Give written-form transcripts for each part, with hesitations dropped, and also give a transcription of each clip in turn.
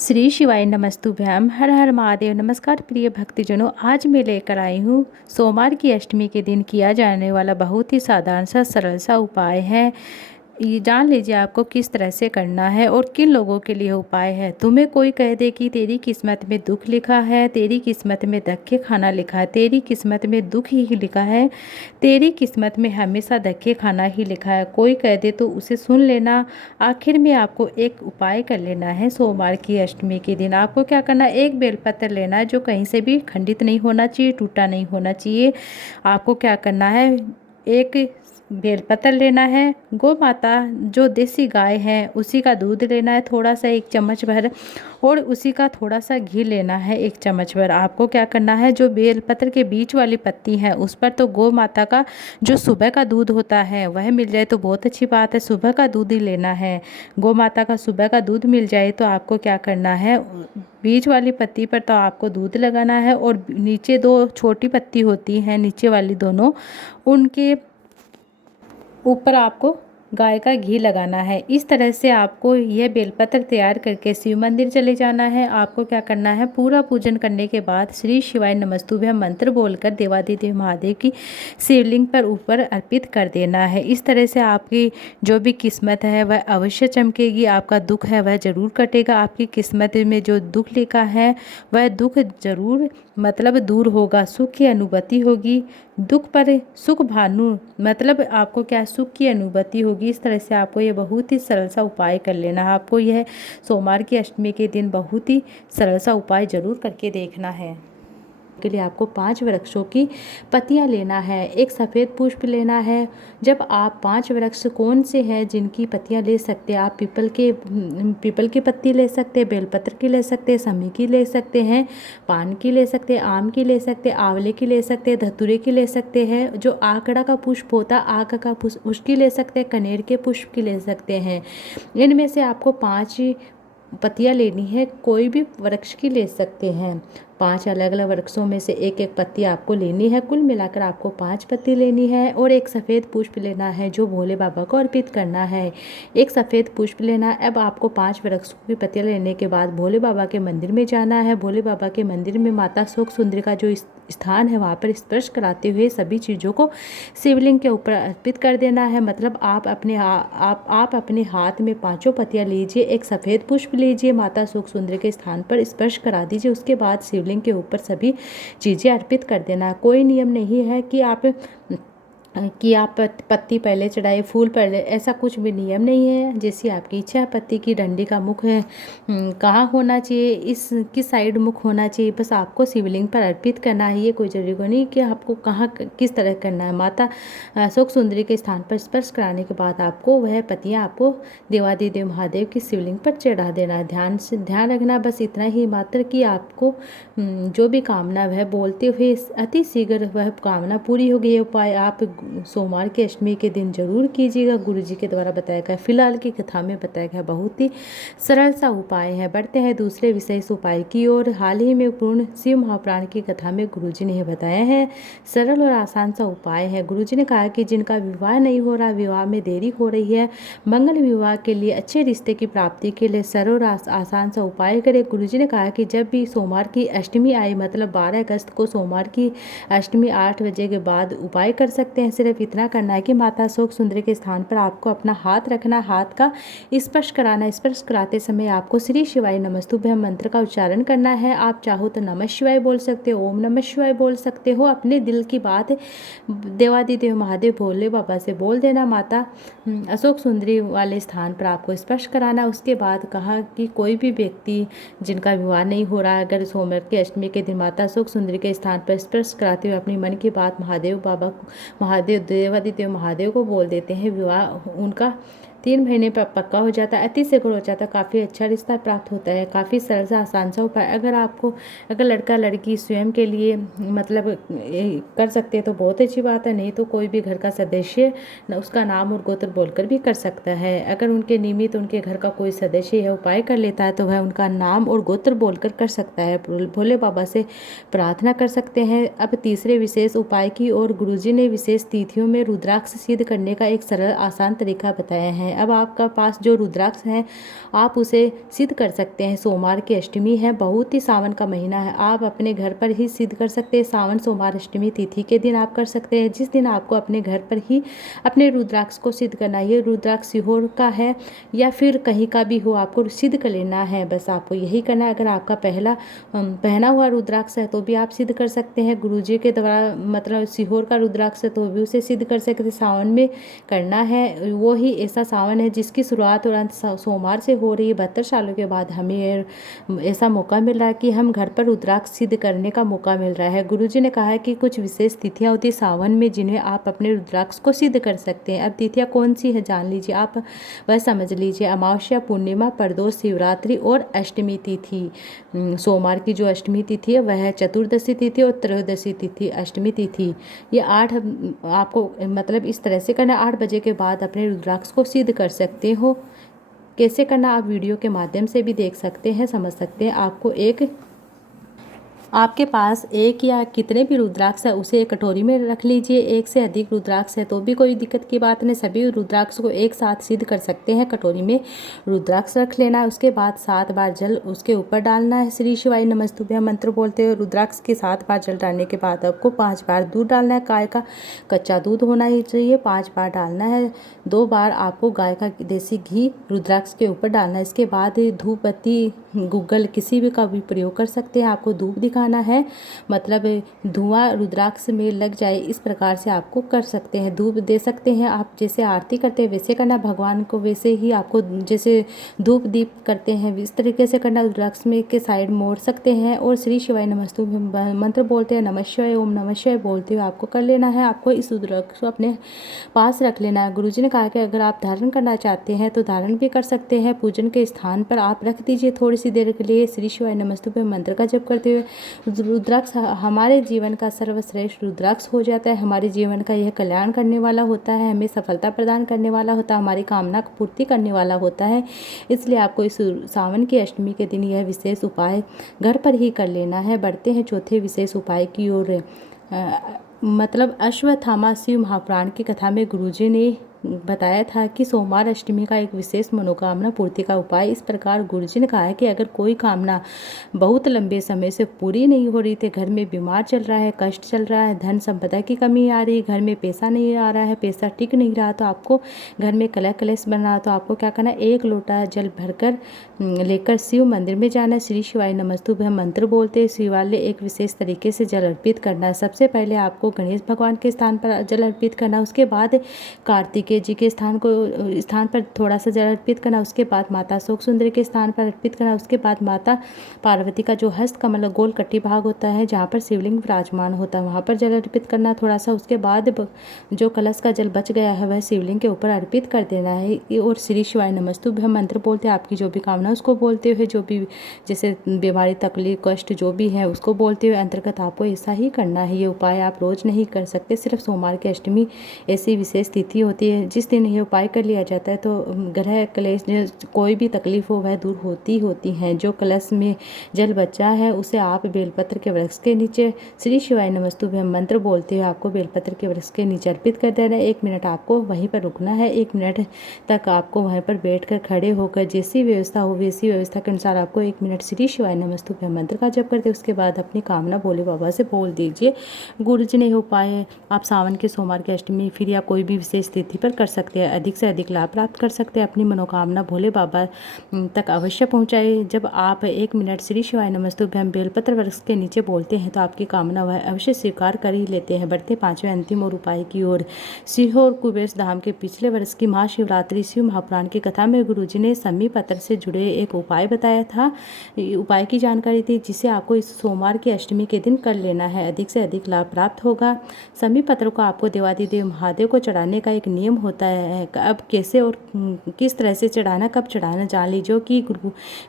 श्री शिवाय नमस्तुभ्यम। हर हर महादेव। नमस्कार प्रिय भक्तजनों, आज मैं लेकर आई हूँ सोमवार की अष्टमी के दिन किया जाने वाला बहुत ही साधारण सा सरल सा उपाय है। ये जान लीजिए आपको किस तरह से करना है और किन लोगों के लिए उपाय है। तुम्हें कोई कह दे कि तेरी किस्मत में दुख लिखा है, तेरी किस्मत में धक्के खाना लिखा है, तेरी किस्मत में दुख ही लिखा है, तेरी किस्मत में हमेशा धक्के खाना ही लिखा है, कोई कह दे तो उसे सुन लेना। आखिर में आपको एक उपाय कर लेना है। सोमवार की अष्टमी के दिन आपको क्या करना है, एक बेलपत्र लेना है जो कहीं से भी खंडित नहीं होना चाहिए, टूटा नहीं होना चाहिए। आपको क्या करना है, एक बेलपत्र लेना है, गौ माता जो देसी गाय है उसी का दूध लेना है थोड़ा सा 1 चम्मच भर, और उसी का थोड़ा सा घी लेना है 1 चम्मच भर। आपको क्या करना है, जो बेलपत्र के बीच वाली पत्ती है उस पर तो गौ माता का जो सुबह का दूध होता है वह मिल जाए तो बहुत अच्छी बात है, सुबह का दूध ही लेना है। गौ माता का सुबह का दूध मिल जाए तो आपको क्या करना है, बीच वाली पत्ती पर तो आपको दूध लगाना है और नीचे 2 छोटी पत्ती होती हैं, नीचे वाली दोनों, उनके ऊपर आपको गाय का घी लगाना है। इस तरह से आपको यह बेलपत्र तैयार करके शिव मंदिर चले जाना है। आपको क्या करना है, पूरा पूजन करने के बाद श्री शिवाय नमस्तुभ्यम मंत्र बोलकर देवादिदेव महादेव की शिवलिंग पर ऊपर अर्पित कर देना है। इस तरह से आपकी जो भी किस्मत है वह अवश्य चमकेगी, आपका दुख है वह जरूर कटेगा, आपकी किस्मत में जो दुख लिखा है वह दुख जरूर दूर होगा, सुख की अनुभूति होगी। दुख पर सुख भानु आपको क्या सुख की अनुभूति होगी। इस तरह से आपको ये बहुत ही सरल सा उपाय कर लेना है। आपको यह सोमवार की अष्टमी के दिन बहुत ही सरल सा उपाय जरूर करके देखना है। के लिए आपको 5 वृक्षों की पत्तियां लेना है, एक सफ़ेद पुष्प लेना है। जब आप 5 वृक्ष कौन से हैं जिनकी पत्तियां ले सकते हैं, आप पीपल की पत्ती ले सकते हैं, बेलपत्र की ले सकते हैं, समी की ले सकते हैं, पान की ले सकते हैं, आम की ले सकते हैं, आंवले की ले सकते हैं, धतूरे की ले सकते हैं, जो आकड़ा का पुष्प होता है आक का पुष्प उसकी ले सकते हैं, कनेर के पुष्प की ले सकते हैं। इनमें से आपको 5 पत्तियां लेनी है, कोई भी वृक्ष की ले सकते हैं। 5 अलग अलग वृक्षों में से एक एक पत्ती आपको लेनी है। कुल मिलाकर आपको 5 पत्ती लेनी है और एक सफ़ेद पुष्प लेना है जो भोले बाबा को अर्पित करना है। एक सफ़ेद पुष्प लेना है। अब आपको 5 वृक्षों की पत्तियां लेने के बाद भोले बाबा के मंदिर में जाना है। भोले बाबा के मंदिर में माता शोक सुंदरी का जो स्थान है वहाँ पर स्पर्श कराते हुए सभी चीज़ों को शिवलिंग के ऊपर अर्पित कर देना है। आप अपने हाथ में 5 पत्तियां लीजिए, एक सफ़ेद पुष्प लीजिए, माता शोक सुंदरी के स्थान पर स्पर्श करा दीजिए। उसके बाद शिवलिंग के ऊपर सभी चीज़ें अर्पित कर देना। कोई नियम नहीं है कि आप पत्ती पहले चढ़ाए फूल पहले, ऐसा कुछ भी नियम नहीं है। जैसी आपकी इच्छा है। पत्ती की डंडी का मुख है कहाँ होना चाहिए, किस साइड मुख होना चाहिए, बस आपको शिवलिंग पर अर्पित करना है। ये कोई जरूरी नहीं कि आपको कहाँ किस तरह करना है। माता शोक सुंदरी के स्थान पर स्पर्श कराने के बाद आपको वह पत्तियाँ आपको देवादिदेव महादेव की शिवलिंग पर चढ़ा देना है। ध्यान रखना बस इतना ही मात्र कि आपको जो भी कामना वह बोलते हुए अति शीघ्र वह कामना पूरी होगी। ये उपाय आप सोमवार की अष्टमी के दिन जरूर कीजिएगा। गुरु जी के द्वारा बताया गया, फिलहाल की कथा में बताया गया बहुत ही सरल सा उपाय है। बढ़ते हैं दूसरे विशेष उपाय की ओर। हाल ही में पूर्ण शिव महापुराण की कथा में गुरु जी ने बताया है सरल और आसान सा उपाय है। गुरु जी ने कहा कि जिनका विवाह नहीं हो रहा, विवाह में देरी हो रही है, मंगल विवाह के लिए, अच्छे रिश्ते की प्राप्ति के लिए सरल और आसान सा उपाय करें। गुरु जी ने कहा कि जब भी सोमवार की अष्टमी आए 12 अगस्त को सोमवार की अष्टमी 8 बजे के बाद उपाय कर सकते हैं। सिर्फ इतना करना है कि माता शोक सुंदरी के स्थान पर आपको अपना हाथ रखना, हाथ का स्पर्श कराना। स्पर्श कराते समय आपको श्री शिवाय नमस्तुभ्यम मंत्र का उच्चारण करना है। आप चाहो तो नमः शिवाय बोल सकते हो, ओम नमः शिवाय बोल सकते हो। अपने दिल की बात देवादिदेव महादेव भोले बाबा से बोल देना। माता अशोक सुंदरी वाले स्थान पर आपको स्पर्श कराना। उसके बाद कहा कि कोई भी व्यक्ति जिनका विवाह नहीं हो रहा है, अगर सोमवार की अष्टमी के दिन माता शोक सुंदरी के स्थान पर स्पर्श कराते हुए अपनी मन की बात देवादिदेव महादेव को बोल देते हैं, विवाह उनका 3 महीने पर पक्का हो जाता है, अति शीघ्र हो जाता है, काफ़ी अच्छा रिश्ता प्राप्त होता है। काफ़ी सरल सा आसान सा उपाय। अगर लड़का लड़की स्वयं के लिए कर सकते हैं तो बहुत अच्छी बात है, नहीं तो कोई भी घर का सदस्य उसका नाम और गोत्र बोलकर भी कर सकता है। अगर उनके निमित्त उनके घर का कोई सदस्य यह उपाय कर लेता है तो वह उनका नाम और गोत्र बोलकर कर सकता है। भोले बाबा से प्रार्थना कर सकते हैं। अब तीसरे विशेष उपाय की और गुरुजी ने विशेष तिथियों में रुद्राक्ष सिद्ध करने का एक सरल आसान तरीका बताया है। हैं। अब आपका पास जो रुद्राक्ष है आप उसे सिद्ध कर सकते हैं। सोमवार की अष्टमी है, बहुत ही सावन का महीना है, आप अपने घर पर ही सिद्ध कर सकते हैं। सावन सोमवार अष्टमी तिथि के दिन आप कर सकते हैं, जिस दिन आपको अपने घर पर ही अपने रुद्राक्ष को सिद्ध करना है। ये रुद्राक्ष सीहोर का है या फिर कहीं का भी हो, आपको सिद्ध कर लेना है, बस आपको यही करना है। अगर आपका पहना हुआ रुद्राक्ष है तो भी आप सिद्ध कर सकते हैं गुरुजी के द्वारा, मतलब सीहोर का रुद्राक्ष है तो भी उसे सिद्ध कर सकते हैं। सावन में करना है, वो ही ऐसा सावन है जिसकी शुरुआत और अंत सोमवार से हो रही है। 72 सालों के बाद हमें ऐसा मौका मिल रहा है कि हम घर पर रुद्राक्ष सिद्ध करने का मौका मिल रहा है। गुरुजी ने कहा है कि कुछ विशेष तिथियां होती है सावन में जिन्हें आप अपने रुद्राक्ष को सिद्ध कर सकते हैं। अब तिथियां कौन सी है जान लीजिए, आप वह समझ लीजिए। अमावस्या, पूर्णिमा, प्रदोष, शिवरात्रि और अष्टमी तिथि। सोमवार की जो अष्टमी तिथि है वह है चतुर्दशी तिथि और त्रयोदशी तिथि अष्टमी तिथि। ये 8 आपको मतलब इस तरह से करना, 8 बजे के बाद अपने रुद्राक्ष को सिद्ध कर सकते हो। कैसे करना आप वीडियो के माध्यम से भी देख सकते हैं, समझ सकते हैं। आपके पास एक या कितने भी रुद्राक्ष है उसे एक कटोरी में रख लीजिए। एक से अधिक रुद्राक्ष है तो भी कोई दिक्कत की बात नहीं, सभी रुद्राक्ष को एक साथ सिद्ध कर सकते हैं। कटोरी में रुद्राक्ष रख लेना है, उसके बाद 7 बार जल उसके ऊपर डालना है। श्री शिवाय नमस्तुभ्यं मंत्र बोलते हुए रुद्राक्ष के 7 बार जल डालने के बाद आपको 5 बार दूध डालना है। गाय का कच्चा दूध होना ही चाहिए, 5 बार डालना है। 2 बार आपको गाय का देसी घी रुद्राक्ष के ऊपर डालना है। इसके बाद धूप बत्ती गूगल किसी भी का भी प्रयोग कर सकते हैं। आपको धूप दिखाना है, मतलब धुआं रुद्राक्ष में लग जाए, इस प्रकार से आपको कर सकते हैं। धूप दे सकते हैं आप, जैसे आरती करते हैं वैसे करना भगवान को, वैसे ही आपको जैसे धूप दीप करते हैं इस तरीके से करना। रुद्राक्ष में के साइड मोड़ सकते हैं और श्री शिवाय नमस्तुभ्यं मंत्र बोलते हैं, नमः शिवाय, ओम नमः शिवाय बोलते हुए आपको कर लेना है। आपको इस रुद्राक्ष को अपने पास रख लेना है। गुरुजी ने कहा कि अगर आप धारण करना चाहते हैं तो धारण भी कर सकते हैं। पूजन के स्थान पर आप रख दीजिए थोड़ी सी देर के लिए। श्री शिवाय नमस्तुभ्यं मंत्र का जप करते हुए रुद्राक्ष हमारे जीवन का सर्वश्रेष्ठ रुद्राक्ष हो जाता है। हमारे जीवन का यह कल्याण करने वाला होता है, हमें सफलता प्रदान करने वाला होता है, हमारी कामना की पूर्ति करने वाला होता है। इसलिए आपको इस सावन की अष्टमी के दिन यह विशेष उपाय घर पर ही कर लेना है। बढ़ते हैं चौथे विशेष उपाय की ओर। मतलब अश्वत्थामा शिव महापुराण की कथा में गुरुजी ने बताया था कि सोमवार अष्टमी का एक विशेष मनोकामना पूर्ति का उपाय। इस प्रकार गुरुजी ने कहा है कि अगर कोई कामना बहुत लंबे समय से पूरी नहीं हो रही थी, घर में बीमार चल रहा है, कष्ट चल रहा है, धन संपदा की कमी आ रही है, घर में पैसा नहीं आ रहा है, पैसा टिक नहीं रहा, तो आपको घर में कलह कलेश बन रहा, तो आपको क्या करना है, 1 लोटा जल भरकर लेकर शिव मंदिर में जाना है। श्री शिवाय नमस्तुभ्यं मंत्र बोलते शिवालय एक विशेष तरीके से जल अर्पित करना है। सबसे पहले आपको गणेश भगवान के स्थान पर जल अर्पित करना, उसके बाद कार्तिक जी के स्थान पर थोड़ा सा जल अर्पित करना, उसके बाद माता शोक सुंदरी के स्थान पर अर्पित करना, उसके बाद माता पार्वती का जो हस्त कमल गोल कट्टी भाग होता है जहाँ पर शिवलिंग विराजमान होता है वहाँ पर जल अर्पित करना थोड़ा सा। उसके बाद जो कलश का जल बच गया है वह शिवलिंग के ऊपर अर्पित कर देना है और श्री शिवाय नमस्तुभ्यं मंत्र बोलते आपकी जो भी कामना उसको बोलते हुए, जो भी जैसे बीमारी तकलीफ कष्ट जो भी है उसको बोलते हुए अंतर्गत आपको ऐसा ही करना है। ये उपाय आप रोज नहीं कर सकते, सिर्फ सोमवार की अष्टमी ऐसी विशेष तिथि होती है जिस दिन ये उपाय कर लिया जाता है तो ग्रह क्लेश कोई भी तकलीफ हो वह दूर होती हैं। जो कलश में जल बचा है उसे आप बेलपत्र के वृक्ष के नीचे श्री शिवाय नमस्तुभ्यं मंत्र बोलते हुए आपको बेलपत्र के वृक्ष के नीचे अर्पित कर देना है। 1 मिनट आपको वहीं पर रुकना है, 1 मिनट तक आपको वहीं पर बैठकर खड़े होकर जैसी व्यवस्था हो वैसी व्यवस्था के अनुसार आपको 1 मिनट श्री शिवाय नमस्तुभ्यं मंत्र का जप करते उसके बाद अपनी कामना भोले बाबा से बोल दीजिए। गुरुजी ने उपाय आप सावन के सोमवार की अष्टमी फिर या कोई भी विशेष तिथि पर कर सकते हैं, अधिक से अधिक लाभ प्राप्त कर सकते हैं। अपनी मनोकामना भोले बाबा तक अवश्य पहुंचाए। जब आप 1 मिनट श्री शिवाय नमस्तुभ्यं बेलपत्र वृक्ष के नीचे बोलते हैं तो आपकी कामना वह अवश्य स्वीकार कर ही लेते हैं। बढ़ते 5वें अंतिम और उपाय की ओर। सीहोर कुबेर धाम के पिछले वर्ष की महाशिवरात्रि शिव महापुराण की कथा में गुरुजी ने समी पत्र से जुड़े एक उपाय बताया था, उपाय की जानकारी थी जिसे आपको इस सोमवार की अष्टमी के दिन कर लेना है, अधिक से अधिक लाभ प्राप्त होगा। समी पत्र को आपको देवादिदेव महादेव को चढ़ाने का एक नियम होता है। अब कैसे और किस तरह से चढ़ाना, कब चढ़ाना जान लीजिए कि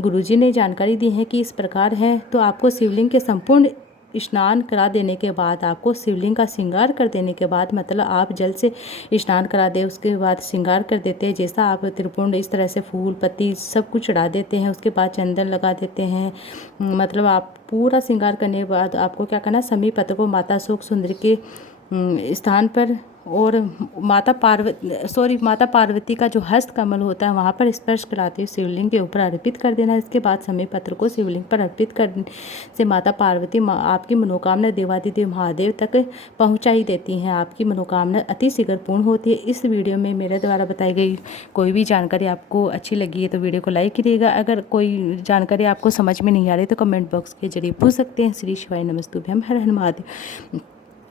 गुरुजी ने जानकारी दी है कि इस प्रकार है। तो आपको शिवलिंग के संपूर्ण स्नान करा देने के बाद, आपको शिवलिंग का श्रृंगार कर देने के बाद, मतलब आप जल से स्नान करा दे उसके बाद श्रृंगार कर देते हैं, जैसा आप त्रिपुंड इस तरह से फूल पत्ती सब कुछ चढ़ा देते हैं, उसके बाद चंदन लगा देते हैं। मतलब आप पूरा श्रृंगार करने के बाद आपको क्या करना, समी पत्र को माता शोक सुंदरी के स्थान पर और माता पार्वती का जो हस्त कमल होता है वहाँ पर स्पर्श कराते हुए शिवलिंग के ऊपर अर्पित कर देना। इसके बाद समय पत्र को शिवलिंग पर अर्पित करने से माता पार्वती आपकी मनोकामना देवादिदेव महादेव तक पहुँचा ही देती हैं। आपकी मनोकामना अति शीघ्र पूर्ण होती है। इस वीडियो में मेरे द्वारा बताई गई कोई भी जानकारी आपको अच्छी लगी है तो वीडियो को लाइक करिएगा। अगर कोई जानकारी आपको समझ में नहीं आ रही तो कमेंट बॉक्स के जरिए पूछ सकते हैं। श्री शिवाय नमस्तुभ्यम, हर हर महादेव।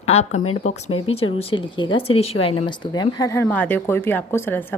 आप कमेंट बॉक्स में भी जरूर से लिखिएगा श्री शिवाय नमस्तुभ्यम, हर हर महादेव। कोई भी आपको सरल सा